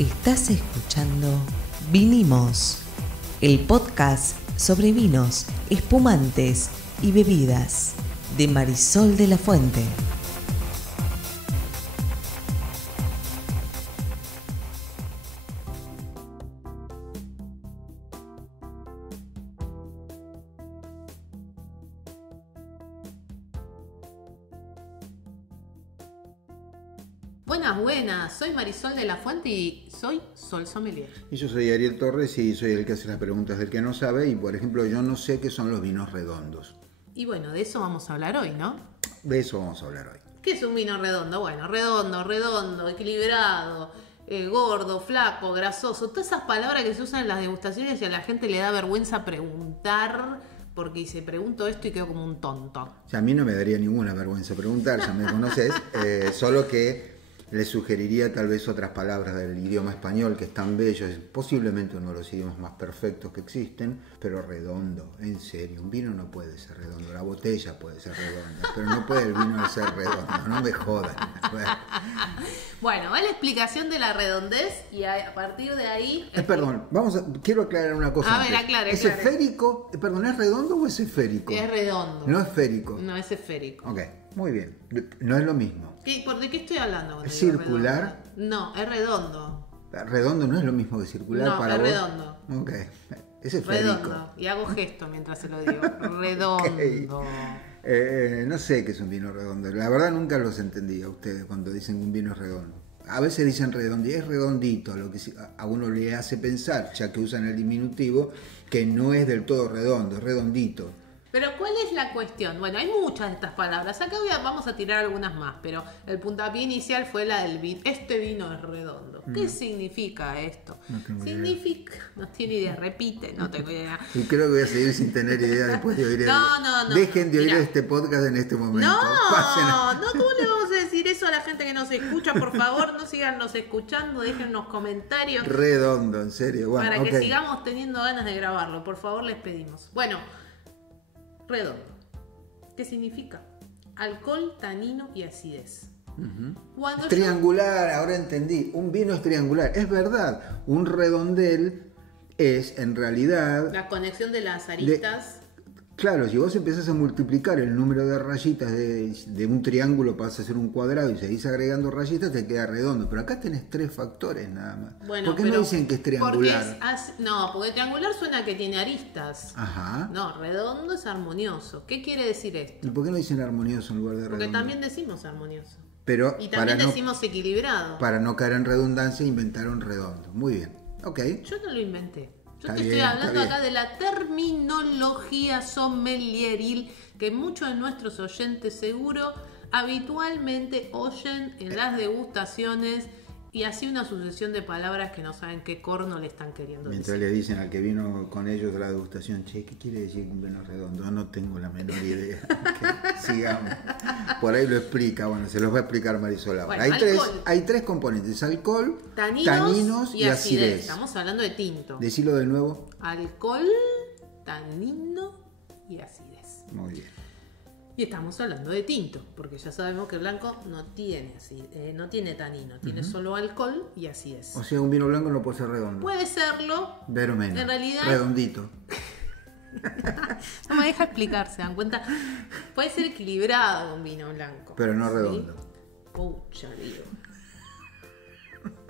Estás escuchando Vinimos, el podcast sobre vinos, espumantes y bebidas de Marisol de la Fuente. Buenas, soy Marisol de la Fuente y soy Sol Sommelier. Y yo soy Ariel Torres y soy el que hace las preguntas del que no sabe. Y por ejemplo, yo no sé qué son los vinos redondos. Y bueno, de eso vamos a hablar hoy, ¿no? De eso vamos a hablar hoy. ¿Qué es un vino redondo? Bueno, redondo, equilibrado, gordo, flaco, grasoso. Todas esas palabras que se usan en las degustaciones y a la gente le da vergüenza preguntar, porque dice, pregunto esto y quedo como un tonto. O sea, a mí no me daría ninguna vergüenza preguntar, ya me conoces, solo que les sugeriría tal vez otras palabras del idioma español que es tan bello, es posiblemente uno de los idiomas más perfectos que existen, pero redondo, en serio, un vino no puede ser redondo, la botella puede ser redonda, pero no puede el vino ser redondo, no me jodan. Bueno, va la explicación de la redondez y a partir de ahí... Perdón, quiero aclarar una cosa. A ver, aclare. ¿Es esférico? Perdón, ¿es redondo o es esférico? Es redondo. No es esférico. No, es esférico. Ok, muy bien. No es lo mismo. ¿De qué estoy hablando? ¿Es circular? No, es redondo. Redondo no es lo mismo que circular no, para es vos. Redondo. Ok, es esférico. Redondo. Y hago gesto mientras se lo digo. Redondo. Okay. No sé qué es un vino redondo. La verdad nunca los entendí a ustedes cuando dicen que un vino es redondo. A veces dicen redondo y es redondito, lo que a uno le hace pensar, ya que usan el diminutivo, que no es del todo redondo, es redondito. Pero ¿cuál es la cuestión? Bueno, hay muchas de estas palabras. Acá vamos a tirar algunas más, pero el puntapié inicial fue la del vino. Este vino es redondo. ¿Qué significa esto? No significa... No tiene idea, repite, no tengo idea. Y creo que voy a seguir sin tener idea después de oír No. Dejen de oír Mirá. este podcast en este momento. No, ¿cómo le vamos a decir eso a la gente que nos escucha? Por favor, no síganos escuchando, déjennos comentarios. Redondo, en serio. Bueno, para que sigamos teniendo ganas de grabarlo, por favor, les pedimos. Bueno, redondo. ¿Qué significa? Alcohol, tanino y acidez. Uh-huh. Triangular, ahora entendí. Un vino es triangular. Es verdad, un redondel es en realidad... la conexión de las aristas... Claro, si vos empezás a multiplicar el número de rayitas de un triángulo, pasa a ser un cuadrado y seguís agregando rayitas, te queda redondo. Pero acá tenés 3 factores nada más. Bueno, ¿por qué no dicen que es triangular? Porque triangular suena que tiene aristas. Ajá. No, redondo es armonioso. ¿Qué quiere decir esto? ¿Y por qué no dicen armonioso en lugar de redondo? Porque también decimos armonioso. Pero y también decimos equilibrado. Para no caer en redundancia, inventaron redondo. Muy bien. Ok. Yo no lo inventé. Yo está te bien, estoy hablando acá de la terminología sommelieril que muchos de nuestros oyentes seguro habitualmente oyen en las degustaciones y así una sucesión de palabras que no saben qué corno le están queriendo Mientras decir. le dicen al que vino con ellos de la degustación, che, ¿qué quiere decir un vino redondo? No tengo la menor idea. Sigamos. Por ahí lo explica, bueno, se los va a explicar Marisol ahora. Bueno, hay tres componentes, alcohol, taninos y acidez. Estamos hablando de tinto. Decilo de nuevo. Alcohol, tanino y acidez. Muy bien. Y estamos hablando de tinto, porque ya sabemos que el blanco no tiene tanino, tiene solo alcohol y acidez. O sea, un vino blanco no puede ser redondo. Puede serlo, pero menos. En realidad, redondito. No me deja explicar, ¿se dan cuenta? Puede ser equilibrado un vino blanco, pero no redondo. Pucha, digo.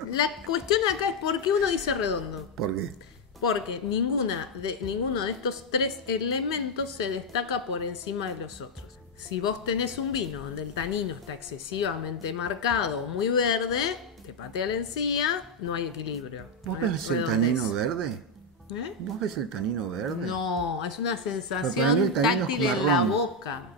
La cuestión acá es por qué uno dice redondo. ¿Por qué? Porque ninguno de estos 3 elementos se destaca por encima de los otros. Si vos tenés un vino donde el tanino está excesivamente marcado o muy verde, te patea la encía, no hay equilibrio. ¿Vos ves el tanino verde? ¿Eh? ¿Vos ves el tanino verde? No, es una sensación táctil en la boca.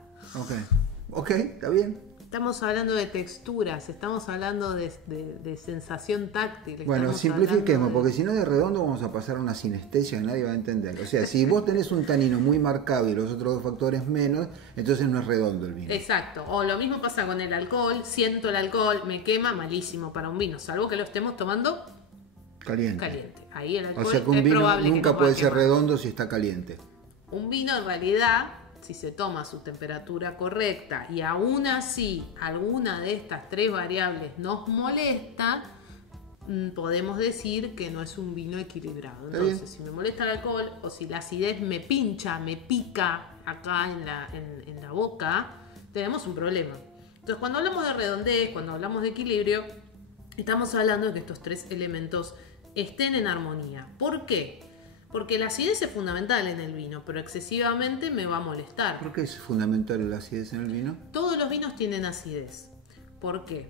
Ok, está bien. Estamos hablando de texturas, estamos hablando de sensación táctil. Bueno, simplifiquemos, porque si no de redondo vamos a pasar a una sinestesia que nadie va a entender. O sea, si vos tenés un tanino muy marcado y los otros 2 factores menos, entonces no es redondo el vino. Exacto, o lo mismo pasa con el alcohol, siento el alcohol, me quema, malísimo para un vino, salvo que lo estemos tomando caliente. Ahí el alcohol, o sea que un vino nunca puede ser redondo si está caliente. Un vino en realidad, si se toma su temperatura correcta y aún así alguna de estas 3 variables nos molesta, podemos decir que no es un vino equilibrado. Entonces, si me molesta el alcohol o si la acidez me pincha, me pica acá en la boca, tenemos un problema. Entonces, cuando hablamos de redondez, cuando hablamos de equilibrio, estamos hablando de que estos tres elementos estén en armonía. ¿Por qué? Porque la acidez es fundamental en el vino, pero excesivamente me va a molestar. ¿Por qué es fundamental la acidez en el vino? Todos los vinos tienen acidez. ¿Por qué?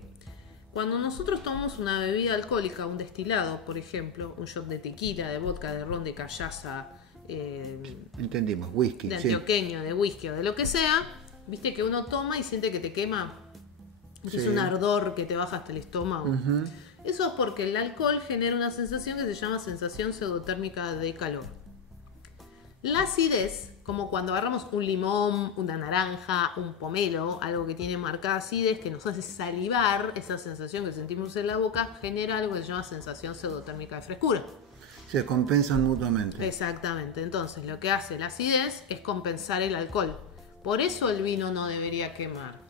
Cuando nosotros tomamos una bebida alcohólica, un destilado, por ejemplo, un shot de tequila, de vodka, de ron, de callaza, entendimos, whisky, de antioqueño, de whisky o de lo que sea, viste que uno toma y siente que te quema, es un ardor que te baja hasta el estómago. Uh-huh. Eso es porque el alcohol genera una sensación que se llama sensación pseudotérmica de calor. La acidez, como cuando agarramos un limón, una naranja, un pomelo, algo que tiene marcada acidez, que nos hace salivar, esa sensación que sentimos en la boca, genera algo que se llama sensación pseudotérmica de frescura. Se compensan mutuamente. Exactamente. Entonces, lo que hace la acidez es compensar el alcohol. Por eso el vino no debería quemar.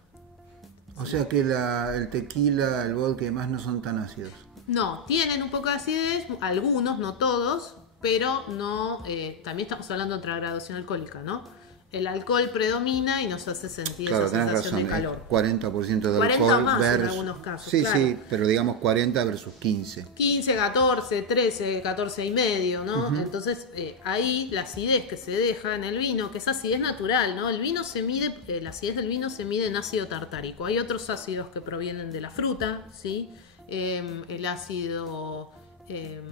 O sea que el tequila, el vodka y demás no son tan ácidos. No, tienen un poco de acidez, algunos, no todos, pero no. También estamos hablando de otra graduación alcohólica, ¿no? El alcohol predomina y nos hace sentir esa sensación de calor. 40% de 40 alcohol más versus... en algunos casos. Sí, claro. sí, pero digamos 40 versus 15. 15, 14, 13, 14 y medio, ¿no? Uh-huh. Entonces, ahí la acidez que se deja en el vino, que es acidez natural, ¿no? El vino se mide, la acidez del vino se mide en ácido tartárico. Hay otros ácidos que provienen de la fruta, ¿sí? El ácido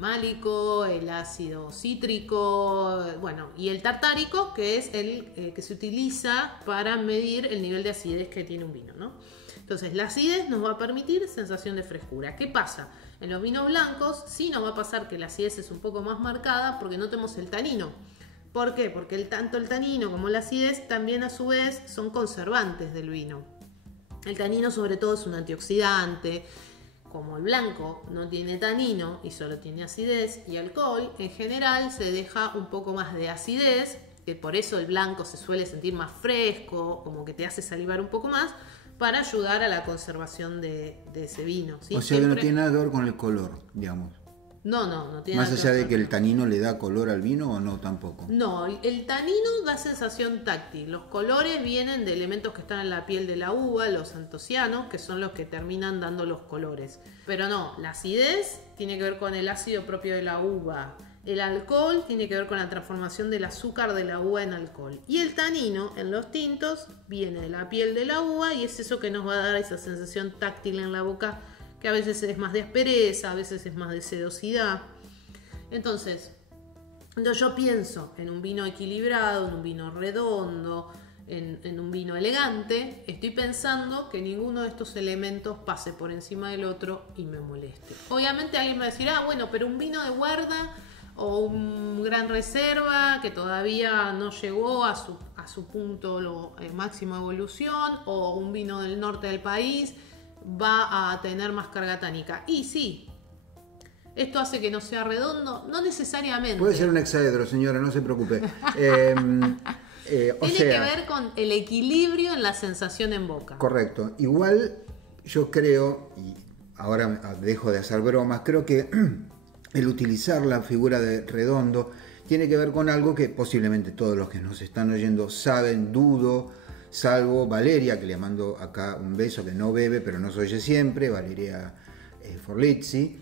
málico, el ácido cítrico, bueno, y el tartárico, que es el que se utiliza para medir el nivel de acidez que tiene un vino, ¿no? Entonces, la acidez nos va a permitir sensación de frescura. ¿Qué pasa? En los vinos blancos sí nos va a pasar que la acidez es un poco más marcada porque no tenemos el tanino. ¿Por qué? Porque tanto el tanino como la acidez también a su vez son conservantes del vino. El tanino sobre todo es un antioxidante. Como el blanco no tiene tanino y solo tiene acidez y alcohol, en general se deja un poco más de acidez, que por eso el blanco se suele sentir más fresco, como que te hace salivar un poco más, para ayudar a la conservación de ese vino, ¿sí? O sea que no tiene nada que ver con el color, digamos. No tiene más nada allá que de ver que el tanino le da color al vino o no tampoco. No, el tanino da sensación táctil. Los colores vienen de elementos que están en la piel de la uva, los antocianos, que son los que terminan dando los colores. Pero no, la acidez tiene que ver con el ácido propio de la uva. El alcohol tiene que ver con la transformación del azúcar de la uva en alcohol. Y el tanino en los tintos viene de la piel de la uva y es eso que nos va a dar esa sensación táctil en la boca, que a veces es más de aspereza, a veces es más de sedosidad. Entonces yo pienso en un vino equilibrado, en un vino redondo, en un vino elegante, estoy pensando que ninguno de estos elementos pase por encima del otro y me moleste. Obviamente alguien me va a decir, bueno, pero un vino de guarda o un gran reserva que todavía no llegó a su punto máximo de evolución, o un vino del norte del país va a tener más carga tánica. Y sí, ¿esto hace que no sea redondo? No necesariamente. Puede ser un hexaedro, señora, no se preocupe. Tiene que ver con el equilibrio en la sensación en boca. Correcto. Igual yo creo, y ahora dejo de hacer bromas, creo que el utilizar la figura de redondo tiene que ver con algo que posiblemente todos los que nos están oyendo saben, dudo, salvo Valeria, que le mando acá un beso, que no bebe, pero nos oye siempre, Valeria Forlizzi.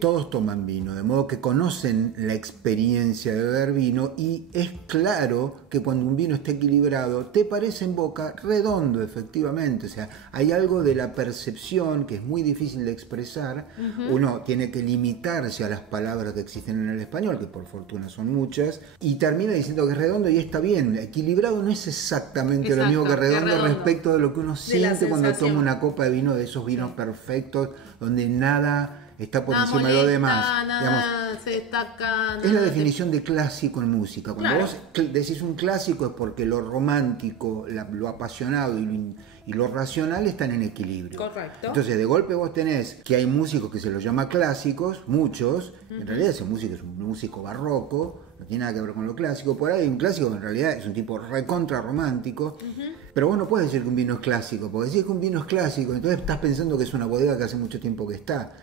Todos toman vino, de modo que conocen la experiencia de beber vino, y es claro que cuando un vino está equilibrado te parece en boca redondo, efectivamente. O sea, hay algo de la percepción que es muy difícil de expresar. Uh-huh. Uno tiene que limitarse a las palabras que existen en el español, que por fortuna son muchas, y termina diciendo que es redondo, y está bien. Equilibrado no es exactamente lo mismo que redondo respecto de lo que uno siente cuando toma una copa de vino, de esos vinos perfectos, donde nada está por encima de lo demás. Nada se destaca. Es la definición de clásico en música. Cuando vos decís un clásico es porque lo romántico, lo apasionado y lo racional están en equilibrio. Correcto. Entonces, de golpe vos tenés que hay músicos que se los llama clásicos, muchos. En realidad ese músico es un músico barroco, no tiene nada que ver con lo clásico. Por ahí hay un clásico que en realidad es un tipo recontra romántico. Pero vos no puedes decir que un vino es clásico, porque decís que un vino es clásico, entonces estás pensando que es una bodega que hace mucho tiempo que está.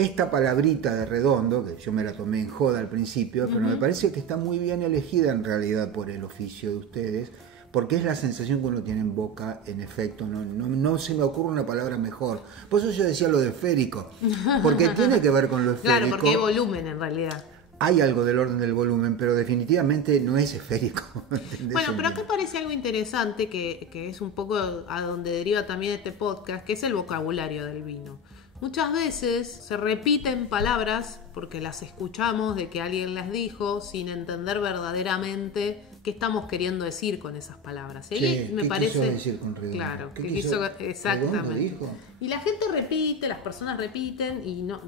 esta palabrita de redondo, que yo me la tomé en joda al principio, pero me parece que está muy bien elegida en realidad por el oficio de ustedes, porque es la sensación que uno tiene en boca, en efecto, no se me ocurre una palabra mejor. Por eso yo decía lo de esférico, porque tiene que ver con lo esférico. Claro, porque hay volumen en realidad. Hay algo del orden del volumen, pero definitivamente no es esférico. Bueno, pero acá parece algo interesante que es un poco a donde deriva también este podcast, que es el vocabulario del vino. Muchas veces se repiten palabras porque las escuchamos de que alguien las dijo sin entender verdaderamente qué estamos queriendo decir con esas palabras. Y ahí me parece. ¿Qué quiso decir con redondo? Claro, ¿Qué que quiso? quiso exactamente. ¿Redondo dijo? Y la gente repite, las personas repiten y no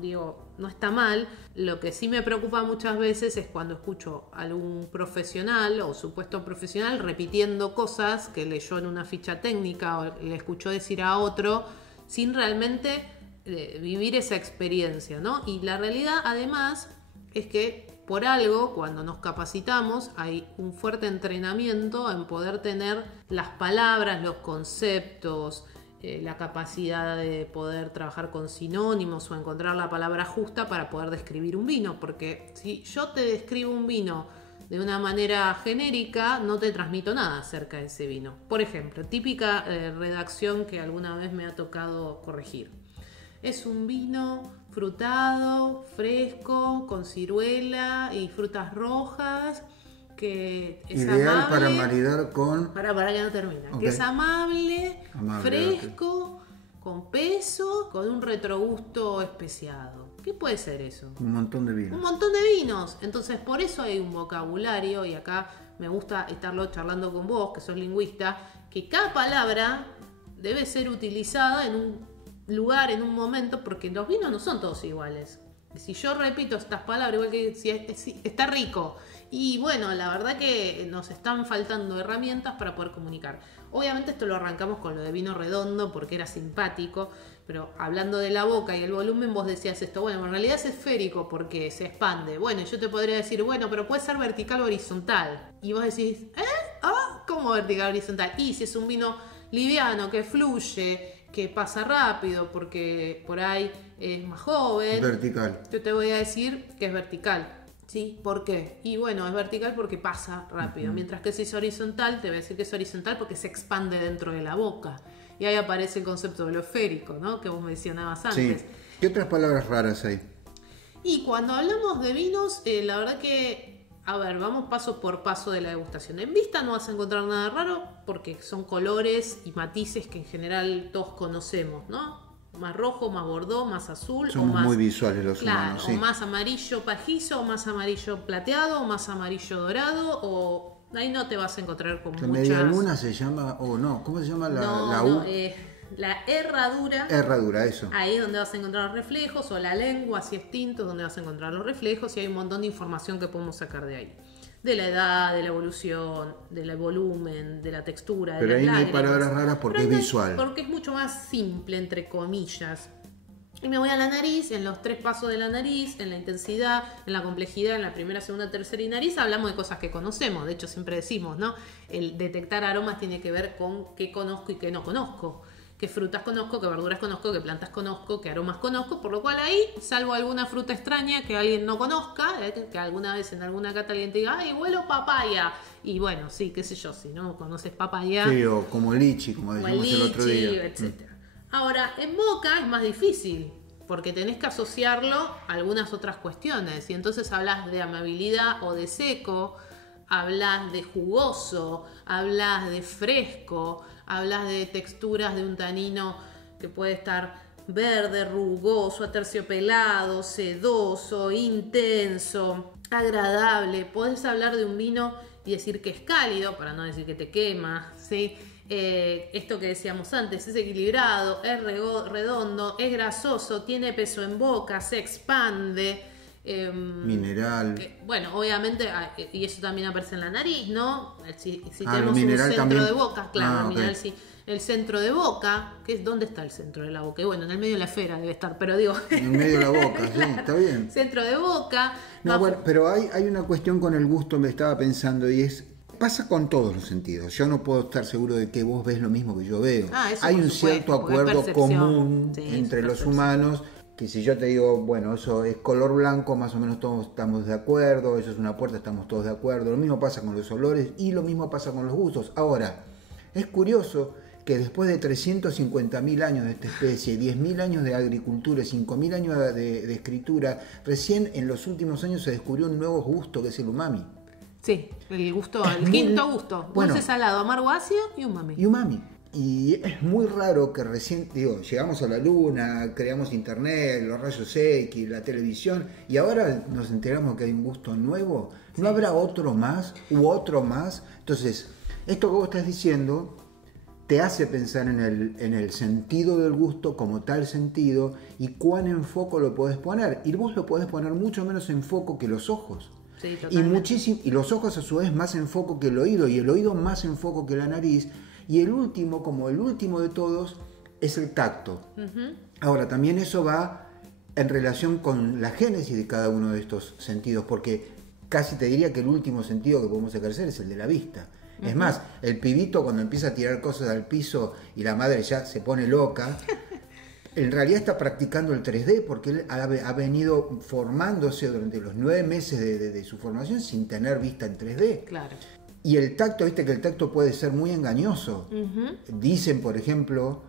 está mal. Lo que sí me preocupa muchas veces es cuando escucho a algún profesional o supuesto profesional repitiendo cosas que leyó en una ficha técnica o le escuchó decir a otro sin realmente vivir esa experiencia, ¿no? Y la realidad además es que por algo cuando nos capacitamos hay un fuerte entrenamiento en poder tener las palabras, los conceptos, la capacidad de poder trabajar con sinónimos o encontrar la palabra justa para poder describir un vino, porque si yo te describo un vino de una manera genérica, no te transmito nada acerca de ese vino. Por ejemplo, típica redacción que alguna vez me ha tocado corregir. Es un vino frutado, fresco, con ciruela y frutas rojas, que es ideal amable. Para maridar con... Para que no termina. Okay. Que es amable, fresco, okay. Con peso, con un retrogusto especiado. ¿Qué puede ser eso? Un montón de vinos. Un montón de vinos. Entonces, por eso hay un vocabulario, y acá me gusta estarlo charlando con vos, que sos lingüista, que cada palabra debe ser utilizada en un lugar, en un momento, porque los vinos no son todos iguales. Si yo repito estas palabras, igual que si está rico, y bueno, la verdad que nos están faltando herramientas para poder comunicar. Obviamente esto lo arrancamos con lo de vino redondo porque era simpático, pero hablando de la boca y el volumen, vos decías esto, bueno, en realidad es esférico porque se expande. Bueno, yo te podría decir, bueno, pero puede ser vertical o horizontal. Y vos decís, ¿cómo vertical o horizontal? Y si es un vino liviano, que fluye, que pasa rápido porque por ahí es más joven. Vertical. Yo te voy a decir que es vertical. ¿Sí? ¿Por qué? Y bueno, es vertical porque pasa rápido. Mientras que si es horizontal, te voy a decir que es horizontal porque se expande dentro de la boca. Y ahí aparece el concepto de lo esférico, ¿no? Que vos mencionabas antes. Sí. ¿Qué otras palabras raras hay? Y cuando hablamos de vinos, la verdad que, a ver, vamos paso por paso de la degustación. En vista no vas a encontrar nada raro porque son colores y matices que en general todos conocemos, ¿no? Más rojo, más bordó, más azul. Somos o más, muy visuales los claro, humanos, sí. O más amarillo pajizo, o más amarillo plateado, o más amarillo dorado, o ahí no te vas a encontrar con La muchas... media luna se llama, no, ¿cómo se llama la U? La herradura. Herradura, eso. Ahí es donde vas a encontrar los reflejos, o la lengua, si es tinto, donde vas a encontrar los reflejos, y hay un montón de información que podemos sacar de ahí. De la edad, de la evolución, del volumen, de la textura, pero de las lágrimas. ahí no hay palabras raras porque es visual. Porque es mucho más simple, entre comillas. Y me voy a la nariz, en los 3 pasos de la nariz, en la intensidad, en la complejidad, en la primera, segunda, tercera y nariz, hablamos de cosas que conocemos. De hecho, siempre decimos, ¿no? El detectar aromas tiene que ver con qué conozco y qué no conozco. Qué frutas conozco, qué verduras conozco, qué plantas conozco, qué aromas conozco, por lo cual ahí, salvo alguna fruta extraña que alguien no conozca, que alguna vez en alguna cata alguien te diga, ¡ay, huelo papaya! Y bueno, sí, qué sé yo, si no conoces papaya... Sí, o como lichi, como decíamos el otro día. Etc. Ahora, en boca es más difícil, porque tenés que asociarlo a algunas otras cuestiones, y entonces hablas de amabilidad o de seco, hablas de jugoso, hablas de fresco, hablas de texturas de un tanino que puede estar verde, rugoso, aterciopelado, sedoso, intenso, agradable. Podés hablar de un vino y decir que es cálido, para no decir que te quema, ¿sí? Esto que decíamos antes, es equilibrado, es redondo, es grasoso, tiene peso en boca, se expande. Mineral. Bueno, obviamente, y eso también aparece en la nariz, ¿no? Si un tenemos un centro también. de boca, claro, Okay. mineral sí. El centro de boca, que es ¿dónde está el centro de la boca? Y bueno, en el medio de la esfera debe estar, pero digo. En el medio de la boca, sí, está bien. Centro de boca. No, bueno, pero hay una cuestión con el gusto, me estaba pensando, y pasa con todos los sentidos. Yo no puedo estar seguro de que vos ves lo mismo que yo veo. Eso Hay por un supuesto, cierto porque es acuerdo percepción. común Sí, entre es los percepción. humanos que si yo te digo, bueno, eso es color blanco, más o menos todos estamos de acuerdo, eso es una puerta, estamos todos de acuerdo. Lo mismo pasa con los olores y lo mismo pasa con los gustos. Ahora, es curioso que después de 350.000 años de esta especie, 10.000 años de agricultura, 5.000 años de escritura, recién en los últimos años se descubrió un nuevo gusto que es el umami. Sí, el quinto gusto. Bueno, dulce, salado, amargo, ácido y umami. Y umami. Y es muy raro que recién, llegamos a la luna, creamos internet, los rayos X, la televisión, y ahora nos enteramos que hay un gusto nuevo. ¿No habrá otro más u otro más? Entonces, esto que vos estás diciendo te hace pensar en el sentido del gusto como tal sentido y cuán en foco lo podés poner. Y vos lo podés poner mucho menos en foco que los ojos. Sí, totalmente. Y los ojos a su vez más en foco que el oído, y el oído más en foco que la nariz. Y el último, como el último de todos, es el tacto. Uh-huh. Ahora, también eso va en relación con la génesis de cada uno de estos sentidos, porque casi te diría que el último sentido que podemos ejercer es el de la vista. Uh-huh. Es más, el pibito cuando empieza a tirar cosas al piso y la madre ya se pone loca, en realidad está practicando el 3D, porque él ha venido formándose durante los 9 meses de su formación sin tener vista en 3D. Claro. Y el tacto, viste que el tacto puede ser muy engañoso. Uh-huh. Dicen, por ejemplo,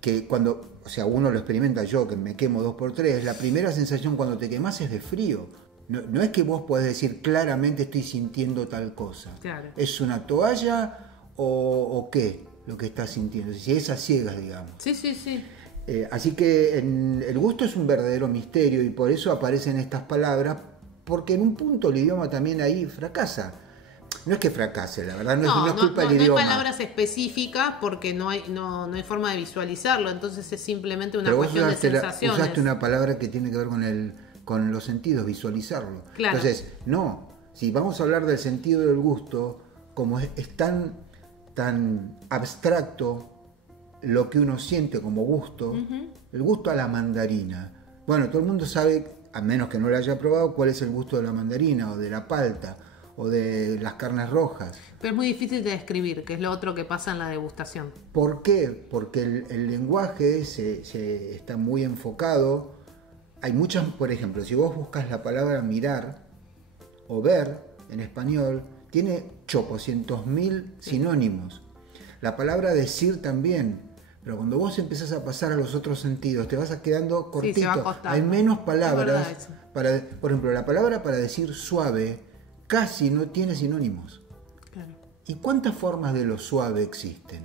que cuando, o sea, uno lo experimenta, yo que me quemo 2x3, la primera sensación cuando te quemas es de frío. No es que vos podés decir claramente estoy sintiendo tal cosa. Claro. ¿Es una toalla o qué lo que estás sintiendo? Si es a ciegas, digamos. Sí, sí, sí. Así que el gusto es un verdadero misterio y por eso aparecen estas palabras, porque en un punto el idioma también ahí fracasa. No es que fracase, la verdad, no es culpa del idioma. No hay palabras específicas porque no hay forma de visualizarlo, entonces es simplemente una cuestión de sensaciones. Usaste una palabra que tiene que ver con los sentidos, visualizarlo. Claro. Entonces, no, si vamos a hablar del sentido del gusto, como es tan abstracto lo que uno siente como gusto, uh-huh. El gusto a la mandarina. Bueno, todo el mundo sabe, a menos que no lo haya probado, cuál es el gusto de la mandarina o de la palta o de las carnes rojas. Pero es muy difícil de describir, que es lo otro que pasa en la degustación. ¿Por qué? Porque el lenguaje se está muy enfocado. Hay muchas, por ejemplo, si vos buscas la palabra mirar o ver en español, tiene 800.000 sinónimos. La palabra decir también, pero cuando vos empezás a pasar a los otros sentidos, te vas quedando cortito. Sí, se va costando. Hay menos palabras. Por ejemplo, la palabra para decir suave casi no tiene sinónimos. Claro. ¿Y cuántas formas de lo suave existen?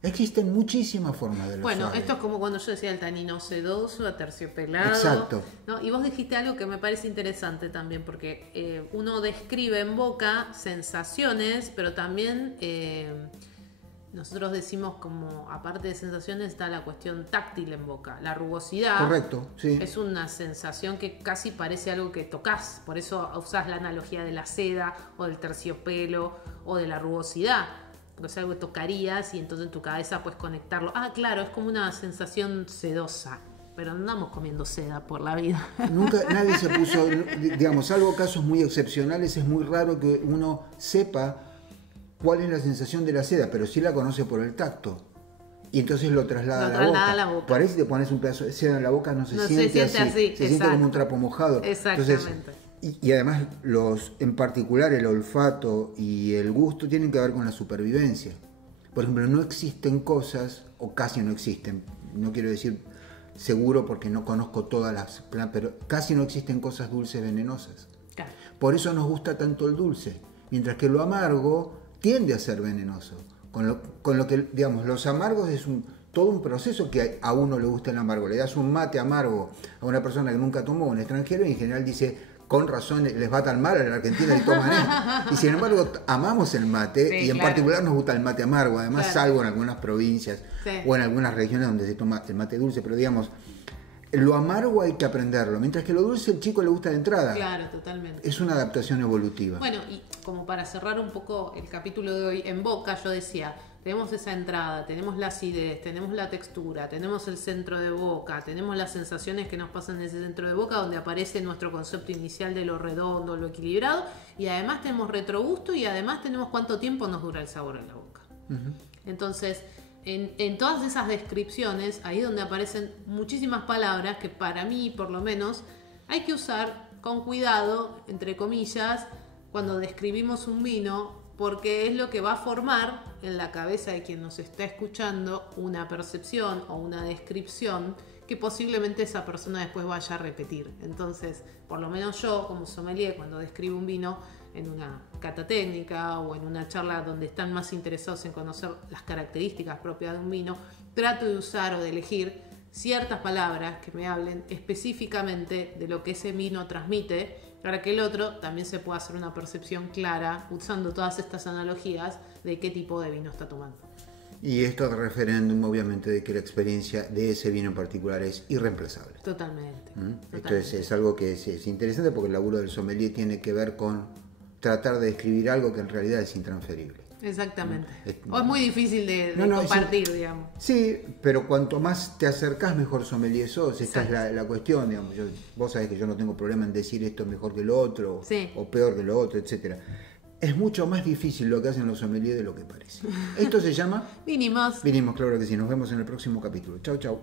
Existen muchísimas formas de lo suave. Bueno, esto es como cuando yo decía el tanino sedoso, aterciopelado. Exacto. ¿No? Y vos dijiste algo que me parece interesante también, porque uno describe en boca sensaciones, pero también nosotros decimos como, aparte de sensaciones, está la cuestión táctil en boca. La rugosidad. Correcto, sí. Es una sensación que casi parece algo que tocas. Por eso usás la analogía de la seda o del terciopelo o de la rugosidad. Porque es algo que tocarías y entonces en tu cabeza puedes conectarlo. Ah, claro, es como una sensación sedosa. Pero no andamos comiendo seda por la vida. Nunca nadie se puso, digamos, salvo casos muy excepcionales, es muy raro que uno sepa cuál es la sensación de la seda, pero sí la conoce por el tacto. Y entonces lo traslada a la boca. Parece que te pones un pedazo de seda en la boca, no se siente así. Se siente como un trapo mojado. Exactamente. Entonces, y además, en particular, el olfato y el gusto tienen que ver con la supervivencia. Por ejemplo, no existen cosas, o casi no existen, no quiero decir seguro porque no conozco todas las plantas, pero casi no existen cosas dulces venenosas. Claro. Por eso nos gusta tanto el dulce, mientras que lo amargo tiende a ser venenoso. Con lo que, digamos, los amargos es todo un proceso que a uno le gusta el amargo. Le das un mate amargo a una persona que nunca tomó, un extranjero, y en general dice, con razón les va tan mal a la Argentina y toman esto. Y sin embargo, amamos el mate, sí, y en particular nos gusta el mate amargo. Además, salvo en algunas provincias o en algunas regiones donde se toma el mate dulce, pero digamos, lo amargo hay que aprenderlo, mientras que lo dulce al chico le gusta de entrada. Claro, totalmente. Es una adaptación evolutiva. Bueno, y como para cerrar un poco el capítulo de hoy, en boca yo decía, tenemos esa entrada, tenemos la acidez, tenemos la textura, tenemos el centro de boca, tenemos las sensaciones que nos pasan en ese centro de boca, donde aparece nuestro concepto inicial de lo redondo, lo equilibrado, y además tenemos retrogusto y además tenemos cuánto tiempo nos dura el sabor en la boca. Uh-huh. Entonces, en todas esas descripciones, ahí es donde aparecen muchísimas palabras que para mí, por lo menos, hay que usar con cuidado, entre comillas, cuando describimos un vino, porque es lo que va a formar en la cabeza de quien nos está escuchando una percepción o una descripción que posiblemente esa persona después vaya a repetir. Entonces, por lo menos yo, como sommelier, cuando describo un vino en una cata técnica o en una charla donde están más interesados en conocer las características propias de un vino, trato de usar o de elegir ciertas palabras que me hablen específicamente de lo que ese vino transmite, para que el otro también se pueda hacer una percepción clara usando todas estas analogías de qué tipo de vino está tomando. Y esto es referéndum, obviamente, de que la experiencia de ese vino en particular es irreemplazable. Totalmente. Esto es algo que es interesante, porque el laburo del sommelier tiene que ver con tratar de describir algo que en realidad es intransferible. Exactamente. O es muy difícil de compartir, digamos. Sí, pero cuanto más te acercás, mejor sommelier sos. Esta es la cuestión, digamos. Vos sabés que yo no tengo problema en decir esto es mejor que lo otro, o peor que lo otro, etcétera. Es mucho más difícil lo que hacen los sommeliers de lo que parece. Esto se llama... Vinimos. Vinimos, claro que sí. Nos vemos en el próximo capítulo. Chau, chau.